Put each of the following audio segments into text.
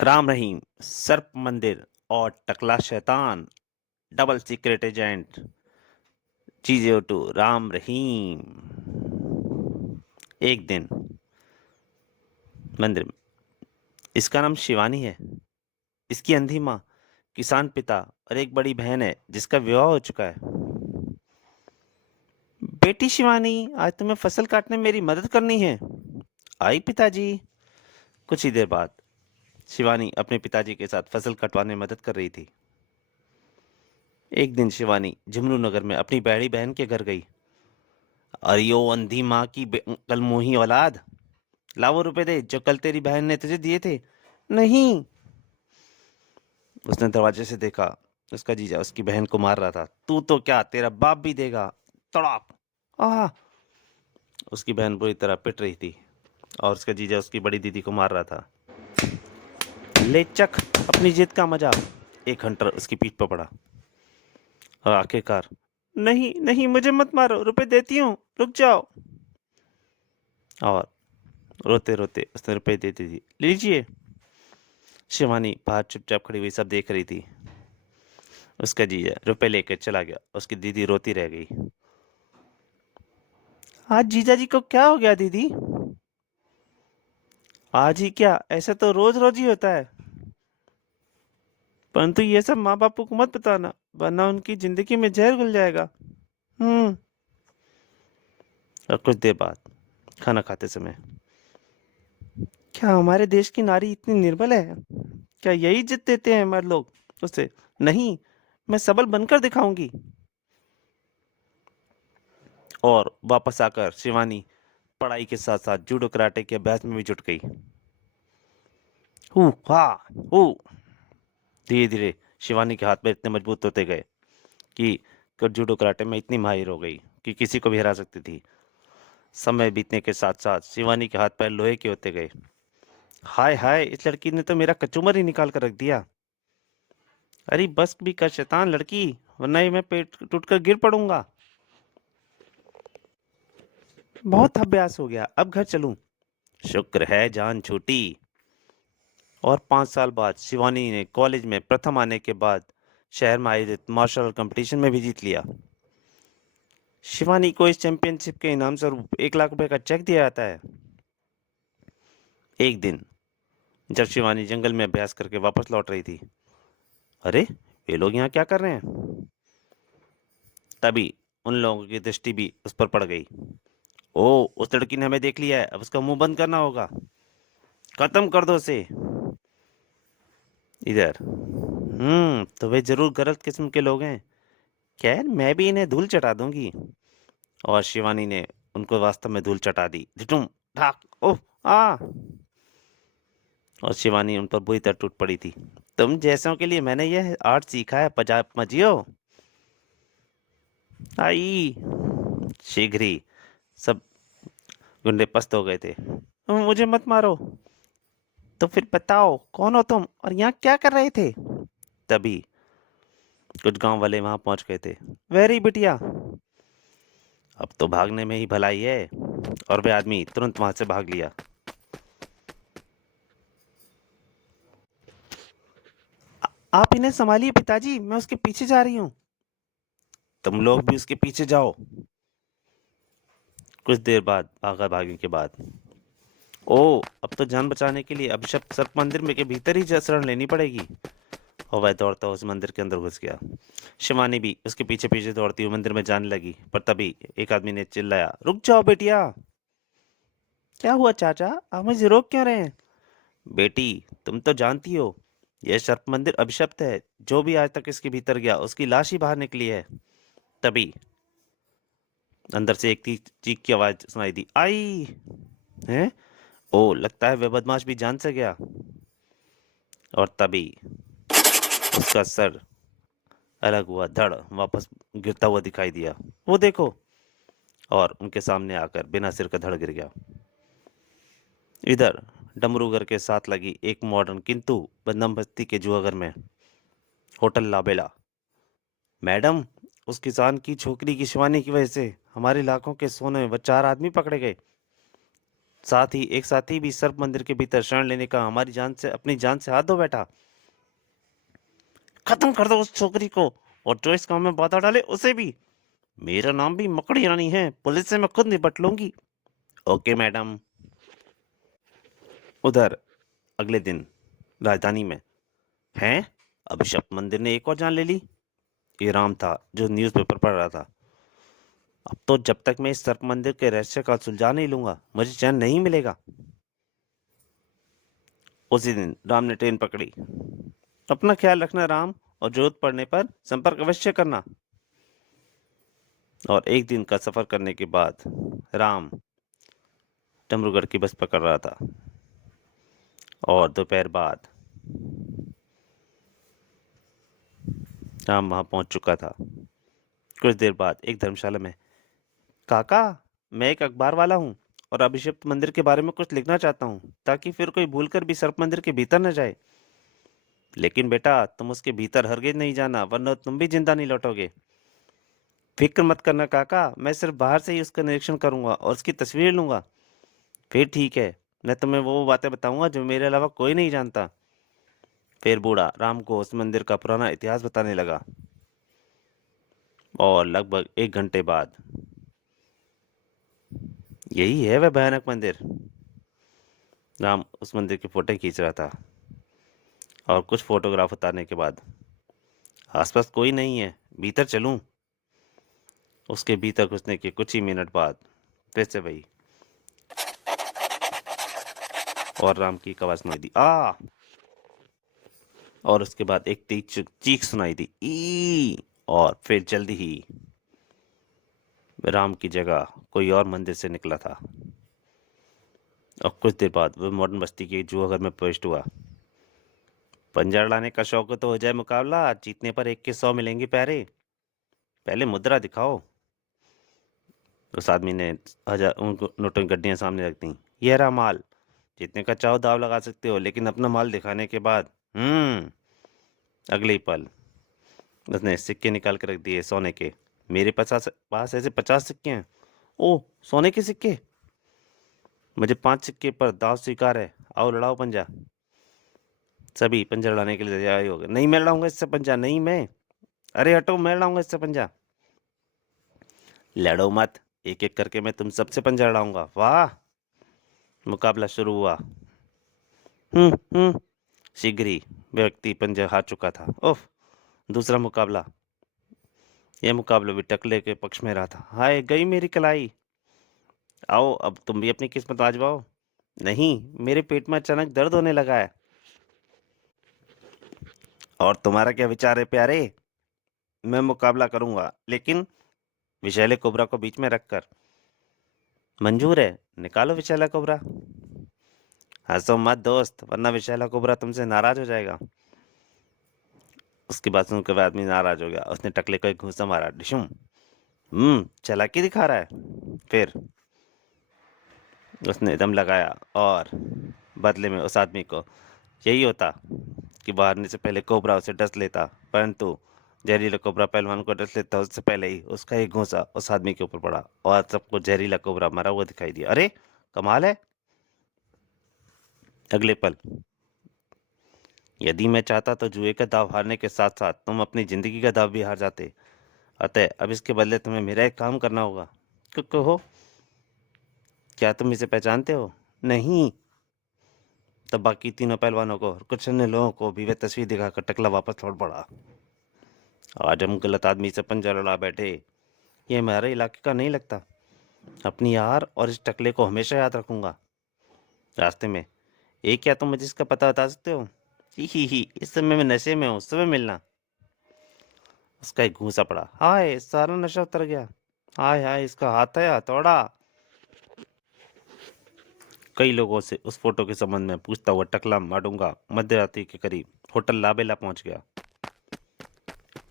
राम रहीम, सर्प मंदिर और टकला शैतान, डबल सीक्रेट एजेंट, चीजें टू राम रहीम। एक दिन मंदिर में, इसका नाम शिवानी है। इसकी अंधी माँ, किसान पिता और एक बड़ी बहन है जिसका विवाह हो चुका है। बेटी शिवानी, आज तुम्हें फसल काटने में मेरी मदद करनी है। आई पिताजी। कुछ ही देर बाद शिवानी अपने पिताजी के साथ फसल कटवाने में मदद कर रही थी। एक दिन शिवानी झुमरू नगर में अपनी बड़ी बहन के घर गई। अरे यो अंधी माँ की कल मुही औलाद, ला वो रुपए दे जो कल तेरी बहन ने तुझे दिए थे। नहीं। उसने दरवाजे से देखा, उसका जीजा उसकी बहन को मार रहा था। तू तो क्या, तेरा बाप भी देगा। तड़ाक। आह। उसकी बहन बुरी तरह पिट रही थी और उसका जीजा उसकी बड़ी दीदी को मार रहा था। ले चख अपनी जीत का मजा। एक हंटर उसकी पीठ पर पड़ा और आखिरकार, नहीं नहीं मुझे मत मारो, रुपए देती हूँ, रुक जाओ। और रोते रोते उसने रुपए दे दी। लीजिए। शिवानी बाहर चुपचाप खड़ी हुई सब देख रही थी। उसका जीजा रुपए लेकर चला गया। उसकी दीदी रोती रह गई। आज जीजा जी को क्या हो गया दीदी? आज ही क्या, ऐसा तो रोज रोज ही होता है। परंतु ये सब माँ बापू को मत बताना, वरना उनकी जिंदगी में जहर घुल जाएगा। हम्म। और कुछ देर बाद खाना खाते समय, क्या हमारे देश की नारी इतनी निर्बल है? क्या यही इज्जत देते हैं हमारे लोग उसे? नहीं, मैं सबल बनकर दिखाऊंगी। और वापस आकर शिवानी पढ़ाई के साथ साथ जूडो कराटे के अभ्यास में भी जुट गई। हु हा हु। धीरे धीरे शिवानी के हाथ पैर इतने मजबूत होते गए कि जूडो कराटे में इतनी माहिर हो गई कि किसी को भी हरा सकती थी। समय बीतने के साथ साथ शिवानी के हाथ पैर लोहे के होते गए। हाय हाय, इस लड़की ने तो मेरा कचूमर ही निकाल कर रख दिया। अरे बस भी कर शैतान लड़की, वरना ही मैं पेट टूटकर गिर पड़ूंगा। बहुत अभ्यास हो गया, अब घर चलूं। शुक्र है जान छूटी। और 5 साल बाद शिवानी ने कॉलेज में प्रथम आने के बाद शहर में आयोजित मार्शल आर्ट कंपटीशन में भी जीत लिया। शिवानी को इस चैंपियनशिप के इनाम स्वरूप 1 लाख रुपए का चेक दिया जाता है। एक दिन जब शिवानी जंगल में अभ्यास करके वापस लौट रही थी, अरे ये लोग यहाँ क्या कर रहे हैं? तभी उन लोगों की दृष्टि भी उस पर पड़ गई। ओ, उस लड़की ने हमें देख लिया है, अब उसका मुंह बंद करना होगा। खत्म कर दो उसे। इधर। तो वे जरूर गलत किस्म के लोग हैं। खैर, मैं भी इन्हें धूल चटा दूंगी। और शिवानी ने उनको वास्तव में धूल चटा दी। झुटुम। ढाक। ओह। आ। और शिवानी उन पर बुरी तरह टूट पड़ी थी। तुम जैसों के लिए मैंने यह आर्ट सीखा है, पंजाब मजियो। आई। शीघ्र ही सब गुंडे पस्त हो गए थे। मुझे मत मारो। तो फिर बताओ कौन हो तुम और यहाँ क्या कर रहे थे? तभी कुछ गांव वाले वहां पहुंच गए थे। वेरी बिटिया, अब तो भागने में ही भलाई है। और वे आदमी तुरंत वहां से भाग लिया। आप इन्हें संभालिए पिताजी, मैं उसके पीछे जा रही हूँ। तुम लोग भी उसके पीछे जाओ। कुछ देर बाद भागा भागने के बाद, ओ, अब तो जान बचाने के लिए अभिशप्त सर्प मंदिर में के भीतर ही शरण लेनी पड़ेगी। और वह दौड़ता उस मंदिर के अंदर घुस गया। शिवानी भी उसके पीछे पीछे दौड़ती हुई मंदिर में जाने लगी। पर तभी एक आदमी ने चिल्लाया, रुक जाओ बेटिया। क्या हुआ चाचा, आप मुझे रोक क्यों रहे हैं? बेटी, तुम तो जानती हो यह सर्प मंदिर अभिशप्त है। जो भी आज तक इसके भीतर गया उसकी लाश ही बाहर निकली है। तभी अंदर से एक चीख की आवाज सुनाई दी। आई है। ओ, लगता है वह बदमाश भी जान से गया। और तभी उसका सर अलग हुआ, धड़ वापस गिरता हुआ दिखाई दिया। वो देखो। और उनके सामने आकर बिना सिर का धड़ गिर गया। इधर डमरूगर के साथ लगी एक मॉडर्न किंतु बदनाम बस्ती के जुआगर में होटल लाबेला। मैडम, उस किसान की छोकरी की शिवानी की वजह से हमारे इलाकों के सोने व 4 आदमी पकड़े गए। साथ ही एक साथी भी सर्प मंदिर के भीतर शरण लेने का हमारी जान से अपनी जान से हाथ धो बैठा। खत्म कर दो उस छोकरी को, और जो इस काम में बाधा डाले उसे भी। मेरा नाम भी मकड़ी रानी है, पुलिस से मैं खुद निपट लूंगी। Okay madam. उधर अगले दिन राजधानी में हैं, अभिशप्त मंदिर ने एक और जान ले ली। ये राम था जो न्यूज़पेपर पढ़ रहा था। अब तो जब तक मैं इस सर्प मंदिर के रहस्य का सुलझा नहीं लूंगा मुझे चैन नहीं मिलेगा। उसी दिन राम ने ट्रेन पकड़ी। अपना ख्याल रखना राम, और जरूरत पड़ने पर संपर्क अवश्य करना। और एक दिन का सफर करने के बाद राम डमरूगढ़ की बस पकड़ रहा था। और दोपहर बाद राम वहां पहुंच चुका था। कुछ देर बाद एक धर्मशाला में, काका, मैं एक अखबार वाला हूँ और अभिषिप्त मंदिर के बारे में कुछ लिखना चाहता हूँ ताकि फिर कोई भूलकर भी सर्प मंदिर के भीतर न जाए। लेकिन बेटा तुम उसके भीतर हरगिज नहीं जाना वरना तुम भी जिंदा नहीं लौटोगे। फिक्र मत करना काका, मैं सिर्फ बाहर से ही उसका निरीक्षण करूंगा और उसकी तस्वीर लूंगा। फिर ठीक है, मैं तुम्हें वो बातें बताऊंगा जो मेरे अलावा कोई नहीं जानता। फिर बूढ़ा राम को उस मंदिर का पुराना इतिहास बताने लगा। और लगभग 1 घंटे बाद, यही है वह भयानक मंदिर। राम उस मंदिर की फोटो खींच रहा था। और कुछ फोटोग्राफ उतारने के बाद, आसपास कोई नहीं है, भीतर चलूं? उसके भीतर घुसने के कुछ ही मिनट बाद फिर से वही, और राम की एक आवाज सुनाई दी, आ। और उसके बाद एक तेज चीख सुनाई दी, ई। और फिर जल्दी ही राम की जगह कोई और मंदिर से निकला था। और कुछ देर बाद वह मॉडर्न बस्ती के जुआ घर में प्रविष्ट हुआ। पंजा लड़ाने का शौक हो तो हो जाए मुकाबला, जीतने पर 1 के 100 मिलेंगे प्यारे। पहले मुद्रा दिखाओ। उस आदमी ने 1000 उनको नोटों की गड्डियां सामने रख दी। यह रहा माल, जितने का चाहो दाव लगा सकते हो, लेकिन अपना माल दिखाने के बाद। अगले ही पल उसने सिक्के निकाल कर रख दिए, सोने के। मेरे पास ऐसे 50 सिक्के हैं। ओह, सोने के सिक्के? मुझे 5 सिक्के पर दाव स्वीकार है। आओ लड़ाओ पंजा। सभी पंजा लड़ाने के लिए तैयार हो गए। नहीं मैं लड़ाऊंगा इससे पंजा, नहीं मैं। अरे हटो, मैं लड़ाऊंगा इससे पंजा। लड़ो मत, एक एक करके मैं तुम सबसे पंजा लड़ाऊंगा। वाह। मुकाबला शुरू हुआ। हम्म। शीघ्र ही व्यक्ति पंजा हार चुका था। ओह, दूसरा मुकाबला। यह मुकाबला भी टकले के पक्ष में रहा था। हाय गई मेरी कलाई। आओ अब तुम भी अपनी किस्मत आजमाओ। नहीं, मेरे पेट में अचानक दर्द होने लगा है। और तुम्हारा क्या विचार है प्यारे? मैं मुकाबला करूंगा, लेकिन विषैले कोबरा को बीच में रखकर। मंजूर है, निकालो विषैला कोबरा। हंसो मत दोस्त, वरना विषैला कोबरा तुमसे नाराज हो जाएगा। उसकी बात सुनकर वह आदमी नाराज हो गया। उसने टकले को एक घूंसा मारा, डिशुम। चालाकी दिखा रहा है। फिर उसने दम लगाया और बदले में उस आदमी को यही होता कि बाहरने से पहले कोबरा उसे डस लेता, परंतु जहरीला कोबरा पहलवान को डस लेता उससे पहले ही उसका एक घूंसा उस आदमी के ऊपर पड़ा और सबको जहरीला कोबरा मरा हुआ दिखाई दिया। अरे कमाल है। अगले पल, यदि मैं चाहता तो जुए का दाव हारने के साथ साथ तुम अपनी जिंदगी का दाव भी हार जाते। अतः अब इसके बदले तुम्हें मेरा एक काम करना होगा। हो, क्या तुम इसे पहचानते हो? नहीं। तब बाकी तीनों पहलवानों को और कुछ अन्य लोगों को भी वह तस्वीर दिखाकर टकला वापस लौट पड़ा। आज हम गलत आदमी से पंजा लड़ा बैठे। ये हमारे इलाके का नहीं लगता। अपनी हार और इस टकले को हमेशा याद रखूंगा। रास्ते में, एक क्या तुम मुझे इसका पता बता सकते हो? ही, इस समय मैं नशे में हूँ, उस समय मिलना। उसका एक घूंसा पड़ा। हाय, सारा नशा उतर गया। हाय हाय, इसका हाथ है हथौड़ा। कई लोगों से उस फोटो के संबंध में पूछता हुआ टकला माडूंगा मध्य रात्रि के करीब होटल लाबेला पहुंच गया।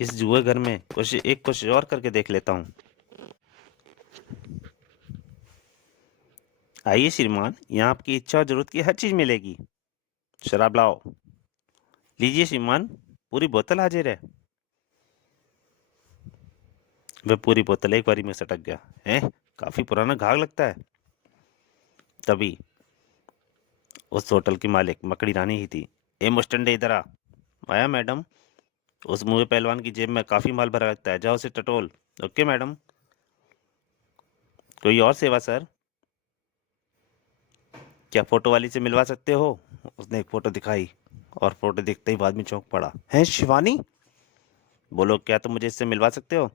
इस जुए घर में कोशिश और करके देख लेता हूँ। आइए श्रीमान, यहाँ आपकी इच्छा और जरूरत की हर चीज मिलेगी। शराब लाओ। लीजिए श्रीमान, पूरी बोतल हाजिर है। वह पूरी बोतल एक बारी में सटक गया। हैं, काफी पुराना घाव लगता है। तभी उस होटल की मालिक मकड़ी रानी ही थी। ए मुस्टंडे, इधर आ। आया मैडम। उस मुँहे पहलवान की जेब में काफी माल भरा लगता है, जाओ उसे टटोल। Okay madam. कोई और सेवा सर? क्या फोटो वाली से मिलवा सकते हो? उसने एक फोटो दिखाई और फोटो देखते ही आदमी चौंक पड़ा। है शिवानी? बोलो, क्या तुम मुझे इससे मिलवा सकते हो?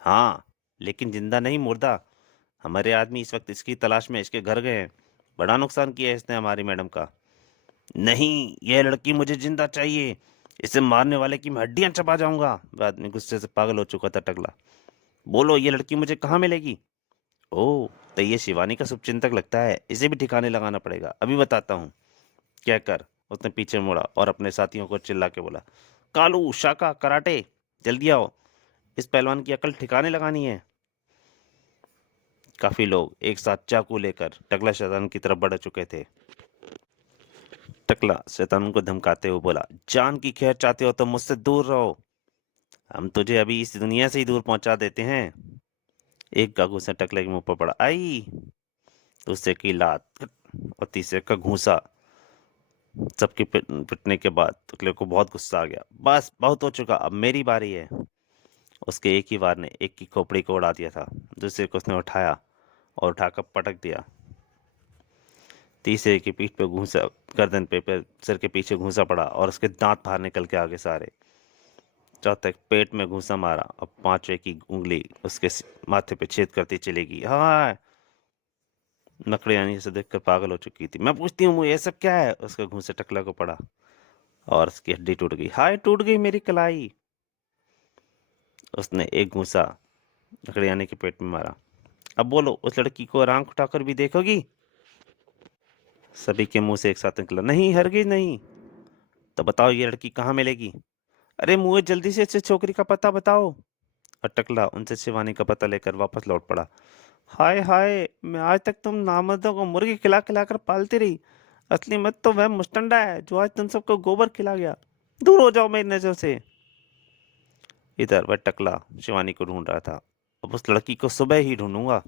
हाँ, लेकिन जिंदा नहीं, मुर्दा। हमारे आदमी इस वक्त इसकी तलाश में इसके घर गए हैं। बड़ा नुकसान किया है इसने हमारी मैडम का। नहीं, यह लड़की मुझे जिंदा चाहिए। इसे मारने वाले की मैं हड्डियां चबा जाऊंगा। वह आदमी गुस्से से पागल हो चुका था। टकला, बोलो, ये लड़की मुझे कहाँ मिलेगी? ओह, तो ये शिवानी का शुभचिंतक लगता है। इसे भी ठिकाने लगाना पड़ेगा, अभी बताता हूँ। कहकर उसने पीछे मुड़ा और अपने साथियों को चिल्ला के बोला, कालू, शाका, कराटे, जल्दी आओ, इस पहलवान की अकल ठिकाने लगानी है। काफी लोग एक साथ चाकू लेकर टकला शैतान की तरफ बढ़ चुके थे। टकला शैतान को धमकाते हुए बोला, जान की खैर चाहते हो तो मुझसे दूर रहो। हम तुझे अभी इस दुनिया से ही दूर पहुंचा देते हैं। एक का घूंसा टकले के मुंह पर पड़ा, आई। दूसरे की लात और तीसरे का घूंसा। सबके पिटने के बाद टकले को बहुत गुस्सा आ गया। बस बहुत हो चुका, अब मेरी बारी है। उसके एक ही वार ने एक की खोपड़ी को उड़ा दिया था। दूसरे को उसने उठाया और उठाकर पटक दिया। तीसरे की पीठ पे घूंसा, गर्दन पे सिर के पीछे घूंसा पड़ा और उसके दांत बाहर निकल के आगे सारे। चौथे पेट में घूंसा मारा और पांचवे की उंगली उसके माथे पे छेद करती चलेगी। हाँ, नकड़ी यानी से देखकर पागल हो चुकी थी। मैं पूछती हूँ, ये सब क्या है? उसके घूंसे टकला को पड़ा और उसकी हड्डी टूट गई। हाय, टूट गई मेरी कलाई। उसने एक घूंसा नकड़ी यानी के पेट में मारा। अब बोलो, उस लड़की को आंख उठाकर भी देखोगी? सभी के मुंह से एक साथ निकला, नहीं, हरगिज नहीं। तो बताओ, ये लड़की कहाँ मिलेगी? अरे मुझे जल्दी से इस छोकरी का पता बताओ। और टकला उनसे शिवानी का पता लेकर वापस लौट पड़ा। हाय हाय, मैं आज तक तुम नामर्दों को मुर्गी खिला खिला कर पालती रही। असली मत तो वह मुस्टंडा है जो आज तुम सबको गोबर खिला गया। दूर हो जाओ मेरी नजर से। इधर वह टकला शिवानी को ढूंढ रहा था। अब उस लड़की को सुबह ही ढूंढूंगा।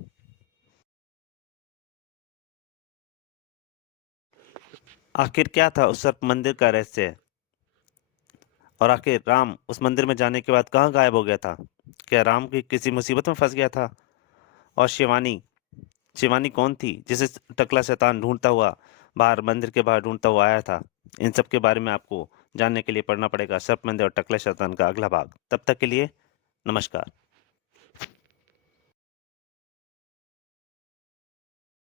आखिर क्या था उस सर्प मंदिर का रहस्य? और आखिर राम उस मंदिर में जाने के बाद कहाँ गायब हो गया था? क्या राम की किसी मुसीबत में फंस गया था? और शिवानी, शिवानी कौन थी जिसे टकला शैतान ढूंढता हुआ बाहर, मंदिर के बाहर ढूंढता हुआ आया था? इन सब के बारे में आपको जानने के लिए पढ़ना पड़ेगा सर्प मंदिर और टकला शैतान का अगला भाग। तब तक के लिए नमस्कार।